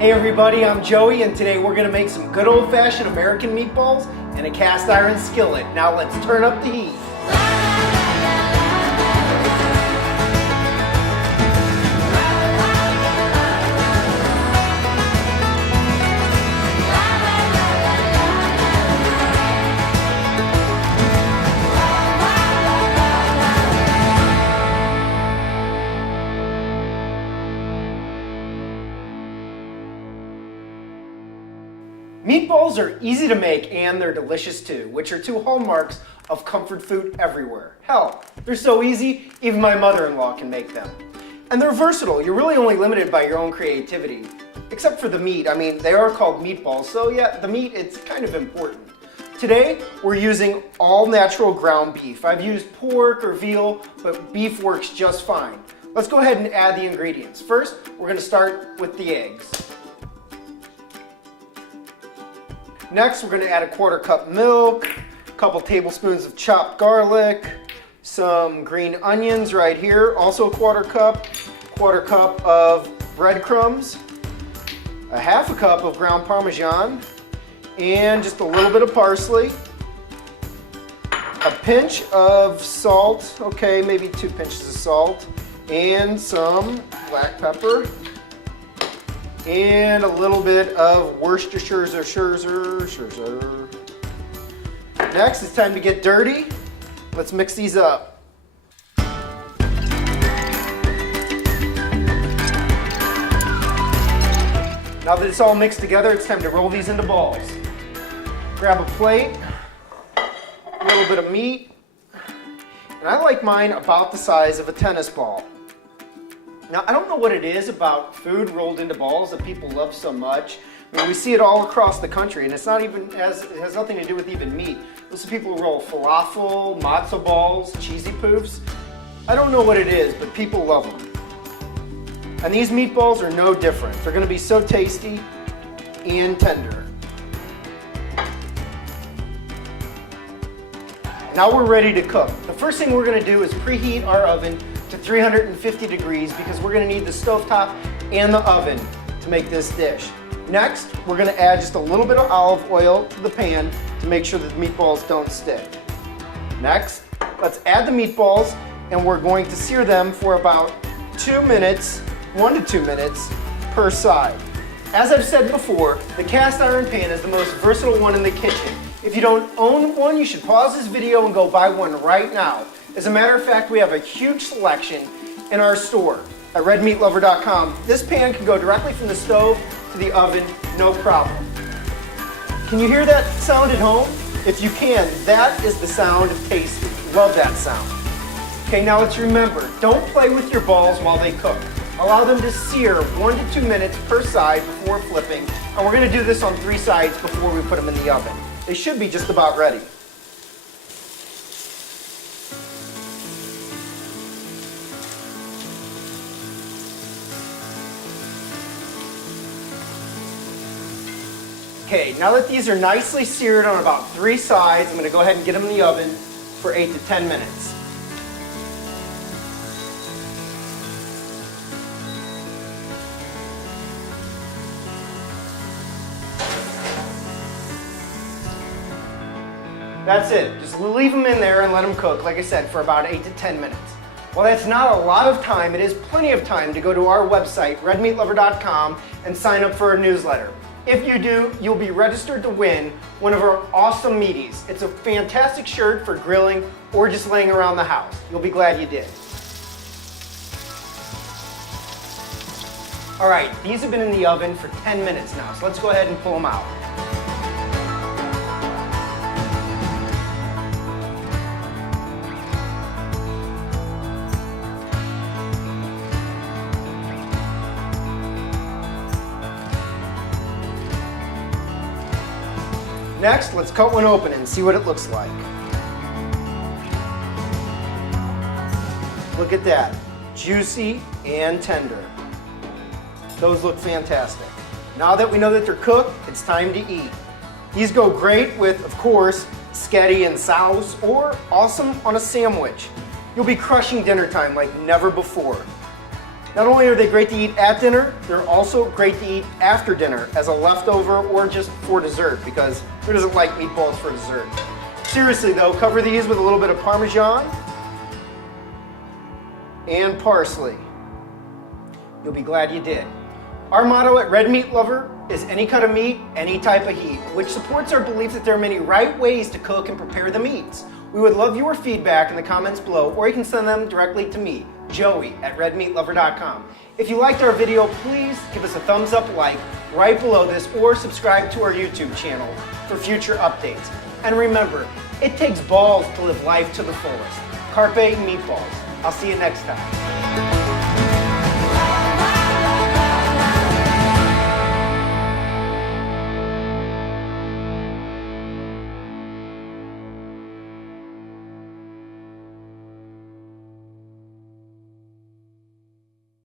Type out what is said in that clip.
Hey everybody, I'm Joey, and today we're gonna make some good old-fashioned American meatballs in a cast iron skillet. Now let's turn up the heat. Meatballs are easy to make and they're delicious too, which are two hallmarks of comfort food everywhere. Hell, they're so easy, even my mother-in-law can make them. And they're versatile. You're really only limited by your own creativity. Except for the meat. I mean, they are called meatballs, so yeah, the meat, it's kind of important. Today, we're using all natural ground beef. I've used pork or veal, but beef works just fine. Let's go ahead and add the ingredients. First, we're gonna start with the eggs. Next, we're going to add a 1/4 cup milk, a couple tablespoons of chopped garlic, some green onions right here, also a 1/4 cup of breadcrumbs, a 1/2 cup of ground parmesan, and just a little bit of parsley, a pinch of salt, okay, maybe 2 pinches of salt, and some black pepper, and a little bit of Worcestershire. Next, it's time to get dirty. Let's mix these up. Now that it's all mixed together, it's time to roll these into balls. Grab a plate, a little bit of meat, and I like mine about the size of a tennis ball. Now, I don't know what it is about food rolled into balls that people love so much. I mean, we see it all across the country, and it has nothing to do with even meat. Those people roll falafel, matzo balls, cheesy poofs. I don't know what it is, but people love them. And these meatballs are no different. They're going to be so tasty and tender. Now we're ready to cook. The first thing we're going to do is preheat our oven to 350 degrees because we're going to need the stovetop and the oven to make this dish. Next, we're going to add just a little bit of olive oil to the pan to make sure that the meatballs don't stick. Next, let's add the meatballs and we're going to sear them for about 2 minutes, 1 to 2 minutes per side. As I've said before, the cast iron pan is the most versatile one in the kitchen. If you don't own one, you should pause this video and go buy one right now. As a matter of fact, we have a huge selection in our store at redmeatlover.com. This pan can go directly from the stove to the oven, no problem. Can you hear that sound at home? If you can, that is the sound of tasty. Love that sound. Okay, now let's remember, don't play with your balls while they cook. Allow them to sear 1 to 2 minutes per side before flipping, and we're going to do this on 3 sides before we put them in the oven. They should be just about ready. Okay, now that these are nicely seared on about 3 sides, I'm going to go ahead and get them in the oven for 8 to 10 minutes. That's it. Just leave them in there and let them cook, like I said, for about 8 to 10 minutes. Well, that's not a lot of time. It is plenty of time to go to our website, redmeatlover.com, and sign up for our newsletter. If you do, you'll be registered to win one of our awesome meaties. It's a fantastic shirt for grilling or just laying around the house. You'll be glad you did. All right, these have been in the oven for 10 minutes now, so let's go ahead and pull them out. Next, let's cut one open and see what it looks like. Look at that, juicy and tender. Those look fantastic. Now that we know that they're cooked, it's time to eat. These go great with, of course, sketty and sauce, or awesome on a sandwich. You'll be crushing dinner time like never before. Not only are they great to eat at dinner, they're also great to eat after dinner as a leftover or just for dessert, because who doesn't like meatballs for dessert? Seriously though, cover these with a little bit of parmesan and parsley. You'll be glad you did. Our motto at Red Meat Lover is any cut of meat, any type of heat, which supports our belief that there are many right ways to cook and prepare the meats. We would love your feedback in the comments below, or you can send them directly to me, Joey, at redmeatlover.com. If you liked our video, please give us a thumbs up like right below this, or subscribe to our YouTube channel for future updates. And remember, it takes balls to live life to the fullest. Carpe meatballs. I'll see you next time.